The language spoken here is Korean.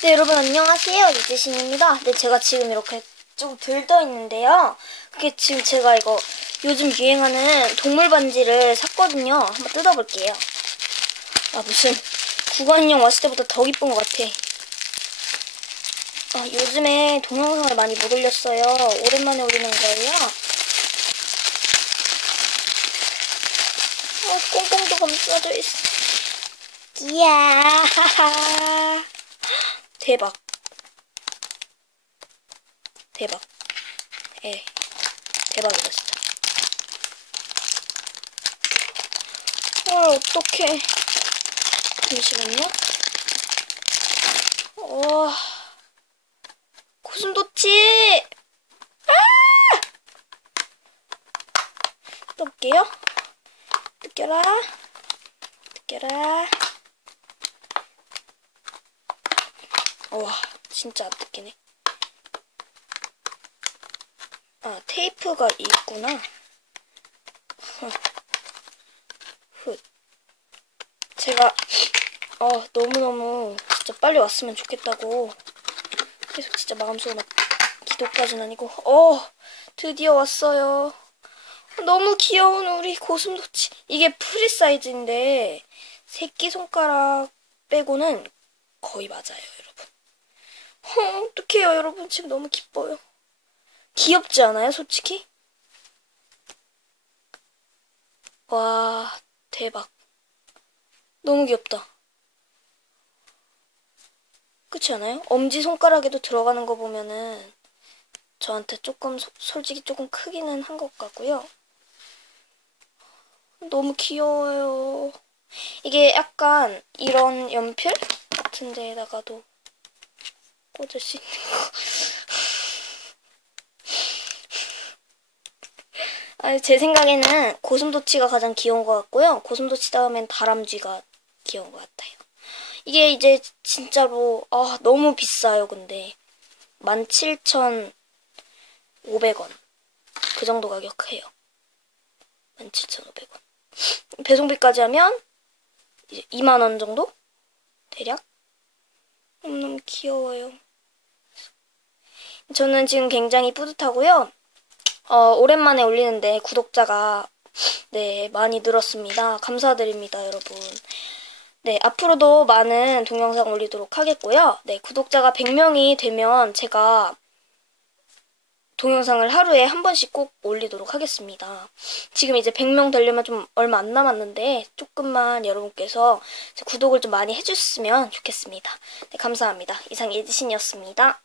네, 여러분 안녕하세요. 이재신입니다. 네, 제가 지금 이렇게 좀 들떠 있는데요. 그게 지금 제가 이거 요즘 유행하는 동물 반지를 샀거든요. 한번 뜯어볼게요. 아, 무슨 구관인형 왔을 때보다 더 기쁜 것 같아. 아, 요즘에 동영상을 많이 못 올렸어요. 오랜만에 올리는 거예요. 어, 꽁꽁도 감싸져 있어. 이야. 대박. 대박. 예. 대박이다, 진짜. 어, 어떡해. 잠시만요. 어, 고슴도치! 아! 떠볼게요. 느껴라. 느껴라. 와, 진짜 안 뜯기네. 아, 테이프가 있구나. 훗. 제가, 어, 너무너무 진짜 빨리 왔으면 좋겠다고. 계속 진짜 마음속으로 막 기도까지는 아니고, 어, 드디어 왔어요. 너무 귀여운 우리 고슴도치. 이게 프리 사이즈인데, 새끼손가락 빼고는 거의 맞아요, 여러분. 어, 어떡해요, 여러분. 지금 너무 기뻐요. 귀엽지 않아요, 솔직히? 와, 대박. 너무 귀엽다. 그렇지 않아요? 엄지손가락에도 들어가는 거 보면은 저한테 조금, 소, 솔직히 조금 크기는 한 것 같고요. 너무 귀여워요. 이게 약간 이런 연필 같은 데에다가도 꽂을 수 있는 거. 아니, 제 생각에는 고슴도치가 가장 귀여운 것 같고요. 고슴도치 다음엔 다람쥐가 귀여운 것 같아요. 이게 이제 진짜로 아, 너무 비싸요, 근데. 17,500원. 그 정도 가격해요. 17,500원. 배송비까지 하면 이제 2만 원 정도? 대략? 너무너무 귀여워요. 저는 지금 굉장히 뿌듯하고요. 어, 오랜만에 올리는데 구독자가 네, 많이 늘었습니다. 감사드립니다, 여러분. 네, 앞으로도 많은 동영상 올리도록 하겠고요. 네, 구독자가 100명이 되면 제가 동영상을 하루에 한 번씩 꼭 올리도록 하겠습니다. 지금 이제 100명 되려면 좀 얼마 안 남았는데 조금만 여러분께서 구독을 좀 많이 해주셨으면 좋겠습니다. 네, 감사합니다. 이상 예지신이었습니다.